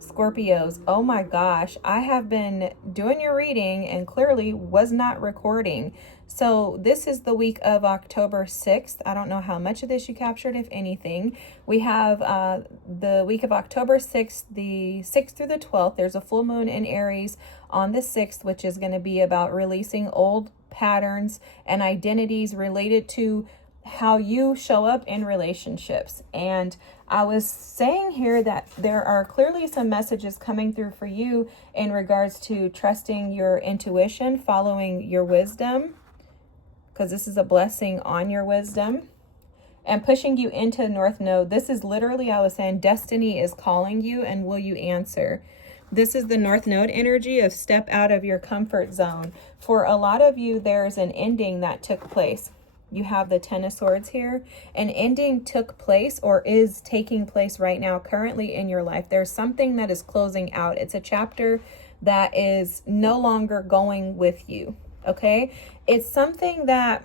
Scorpios, oh my gosh, I have been doing your reading and clearly was not recording. So this is the week of October 6th. I don't know how much of this you captured, if anything. We have the week of October 6th, the 6th through the 12th. There's a full moon in Aries on the 6th, which is going to be about releasing old patterns and identities related to how you show up in relationships. And I was saying here that there are clearly some messages coming through for you in regards to trusting your intuition, following your wisdom, because this is a blessing on your wisdom, and pushing you into North Node. This is literally, I was saying, destiny is calling you, and will you answer? This is the North Node energy of step out of your comfort zone. For a lot of you, there's an ending that took place. You have the Ten of Swords here. An ending took place or is taking place right now, currently in your life. There's something that is closing out. It's a chapter that is no longer going with you, okay? It's something that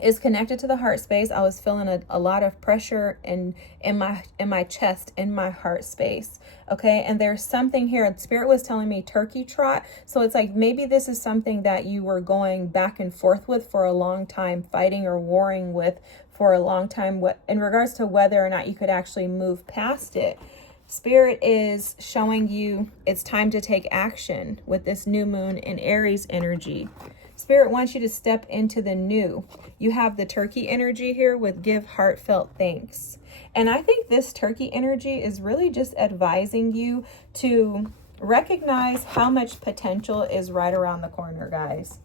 is connected to the heart space. I was feeling a lot of pressure in my chest, in my heart space. Okay. And there's something here. Spirit was telling me turkey trot. So it's like, maybe this is something that you were going back and forth with for a long time, fighting or warring with for a long time, in regards to whether or not you could actually move past it. Spirit is showing you it's time to take action with this new moon in Aries energy. Spirit wants you to step into the new. You have the turkey energy here with give heartfelt thanks. And I think this turkey energy is really just advising you to recognize how much potential is right around the corner, guys.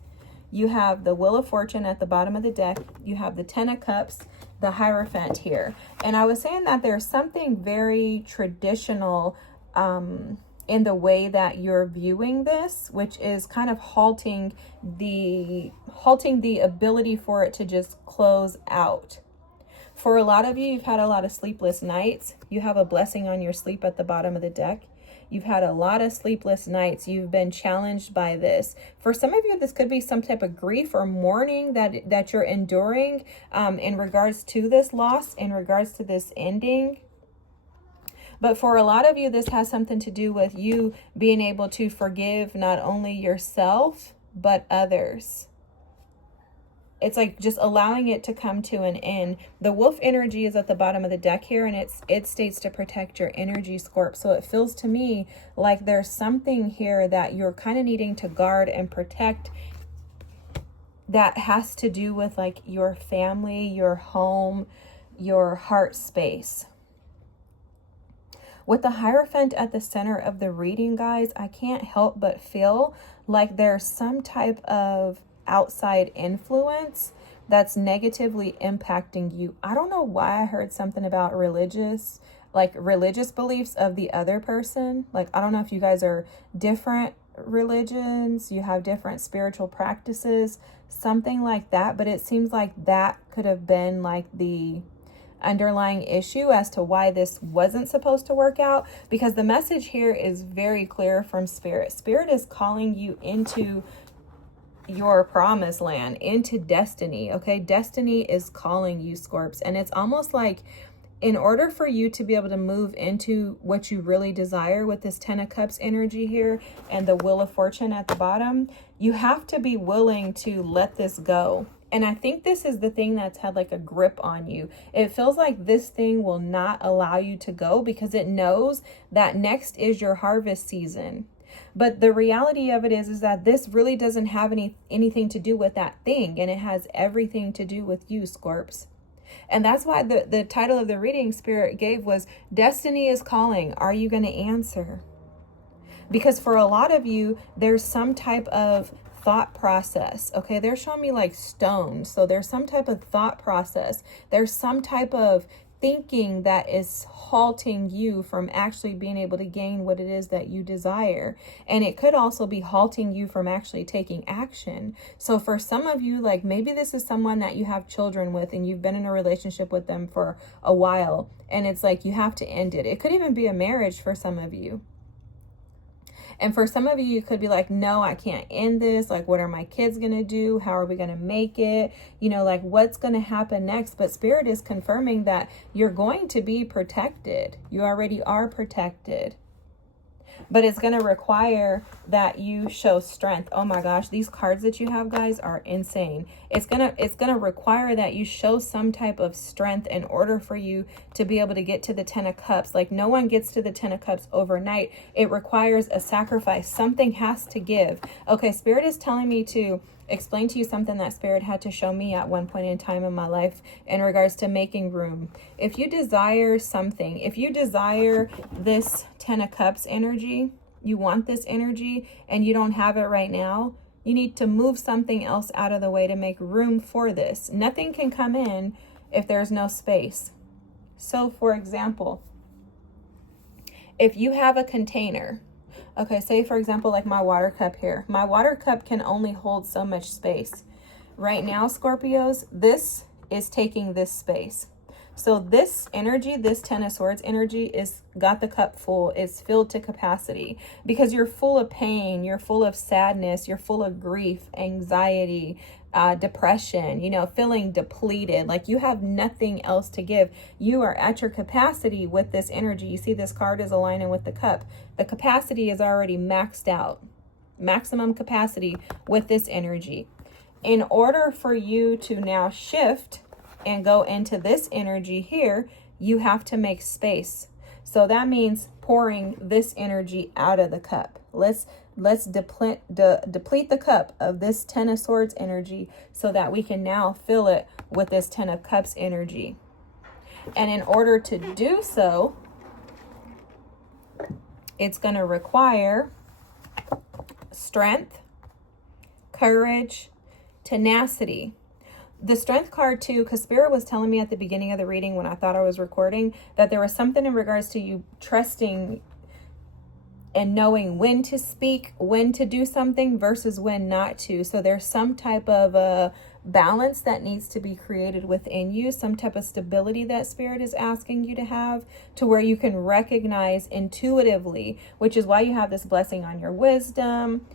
You have the Wheel of Fortune at the bottom of the deck. You have the Ten of Cups, the Hierophant here. And I was saying that there's something very traditional in the way that you're viewing this, which is kind of halting the ability for it to just close out. For a lot of you, you've had a lot of sleepless nights. You have a blessing on your sleep at the bottom of the deck. You've had a lot of sleepless nights. You've been challenged by this. For some of you, this could be some type of grief or mourning that you're enduring in regards to this loss, in regards to this ending. But for a lot of you, this has something to do with you being able to forgive not only yourself, but others. It's like just allowing it to come to an end. The wolf energy is at the bottom of the deck here, and it states to protect your energy, Scorp. So it feels to me like there's something here that you're kind of needing to guard and protect that has to do with like your family, your home, your heart space. With the Hierophant at the center of the reading, guys, I can't help but feel like there's some type of outside influence that's negatively impacting you. I don't know why I heard something about religious beliefs of the other person. Like, I don't know if you guys are different religions, you have different spiritual practices, something like that. But it seems like that could have been like the underlying issue as to why this wasn't supposed to work out, because the message here is very clear from Spirit. Spirit is calling you into your promised land, into destiny. Okay, destiny is calling you, Scorps, and it's almost like in order for you to be able to move into what you really desire with this Ten of Cups energy here and the Wheel of Fortune at the bottom, you have to be willing to let this go. And I think this is the thing that's had like a grip on you. It feels like this thing will not allow you to go because it knows that next is your harvest season. But the reality of it is that this really doesn't have anything to do with that thing. And it has everything to do with you, Scorps. And that's why the title of the reading Spirit gave was Destiny is Calling. Are you going to answer? Because for a lot of you, there's some type of thought process. Okay, they're showing me like stones. So there's some type of thought process. There's some type of thinking that is halting you from actually being able to gain what it is that you desire. And it could also be halting you from actually taking action. So for some of you, like maybe this is someone that you have children with and you've been in a relationship with them for a while, and it's like you have to end it. It could even be a marriage for some of you. And for some of you, you could be like, no, I can't end this. Like, what are my kids going to do? How are we going to make it? You know, like what's going to happen next? But Spirit is confirming that you're going to be protected. You already are protected. but it's going to require that you show strength. Oh my gosh, these cards that you have, guys, are insane. It's going to require that you show some type of strength in order for you to be able to get to the 10 of Cups. Like, no one gets to the 10 of Cups overnight. It requires a sacrifice. Something has to give. Okay, Spirit is telling me to explain to you something that Spirit had to show me at one point in time in my life in regards to making room. If you desire something, if you desire this 10 of Cups energy, you want this energy and you don't have it right now, you need to move something else out of the way to make room for this. Nothing can come in if there's no space. So for example, if you have a container, okay, say for example, like my water cup here. My water cup can only hold so much space. Right now, Scorpios, this is taking this space. So this energy, this 10 of Swords energy, is got the cup full. It's filled to capacity because you're full of pain. You're full of sadness. You're full of grief, anxiety, depression, you know, feeling depleted. Like you have nothing else to give. You are at your capacity with this energy. You see this card is aligning with the cup. The capacity is already maxed out. Maximum capacity with this energy. In order for you to now shift and go into this energy here, you have to make space. So that means pouring this energy out of the cup. Let's deplete the cup of this 10 of Swords energy so that we can now fill it with this 10 of Cups energy. And in order to do so, it's going to require strength, courage, tenacity. The Strength card too, because Spirit was telling me at the beginning of the reading when I thought I was recording that there was something in regards to you trusting and knowing when to speak, when to do something versus when not to. So there's some type of a balance that needs to be created within you, some type of stability that Spirit is asking you to have to where you can recognize intuitively, which is why you have this blessing on your wisdom,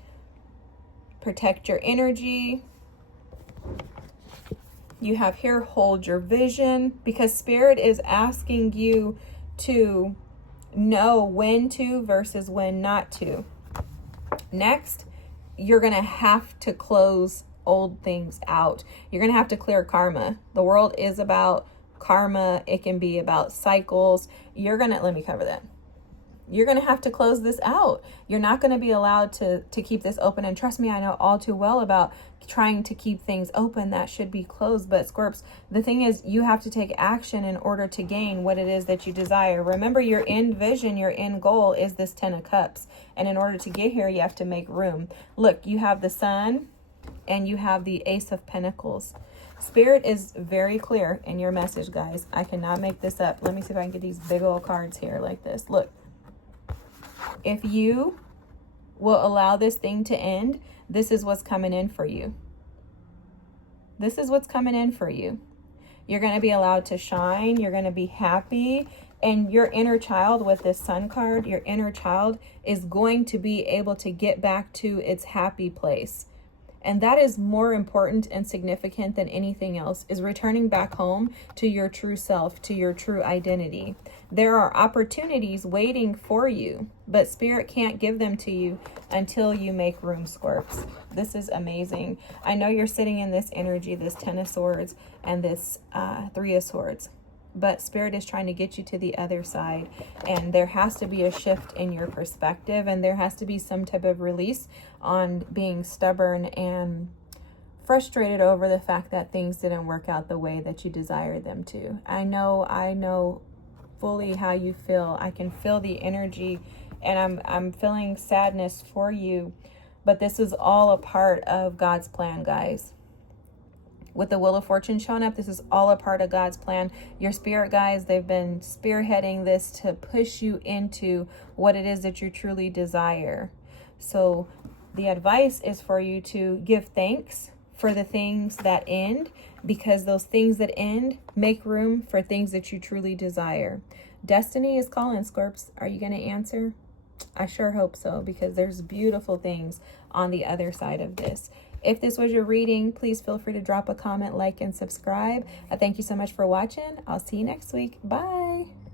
protect your energy. You have here, hold your vision, because Spirit is asking you to know when to versus when not to. Next, you're going to have to close old things out. You're going to have to clear karma. The world is about karma. It can be about cycles. Let me cover that. You're going to have to close this out. You're not going to be allowed to keep this open. And trust me, I know all too well about trying to keep things open that should be closed. But Scorps, the thing is, you have to take action in order to gain what it is that you desire. Remember, your end vision, your end goal is this 10 of Cups. And in order to get here, you have to make room. Look, you have the Sun and you have the Ace of Pentacles. Spirit is very clear in your message, guys. I cannot make this up. Let me see if I can get these big old cards here like this. Look. If you will allow this thing to end, this is what's coming in for you. This is what's coming in for you. You're going to be allowed to shine. You're going to be happy. And your inner child with this Sun card, your inner child is going to be able to get back to its happy place. And that is more important and significant than anything else, is returning back home to your true self, to your true identity. There are opportunities waiting for you, but Spirit can't give them to you until you make room, Scorps. This is amazing. I know you're sitting in this energy, this 10 of Swords and this 3 of Swords. But Spirit is trying to get you to the other side, and there has to be a shift in your perspective, and there has to be some type of release on being stubborn and frustrated over the fact that things didn't work out the way that you desired them to. I know fully how you feel. I can feel the energy, and I'm feeling sadness for you, but this is all a part of God's plan, guys. With the Wheel of Fortune showing up, this is all a part of God's plan. Your spirit guides, they've been spearheading this to push you into what it is that you truly desire. So the advice is for you to give thanks for the things that end, because those things that end make room for things that you truly desire. Destiny is calling, Scorps. Are you going to answer? I sure hope so, because there's beautiful things on the other side of this. If this was your reading, please feel free to drop a comment, like, and subscribe. I thank you so much for watching. I'll see you next week. Bye.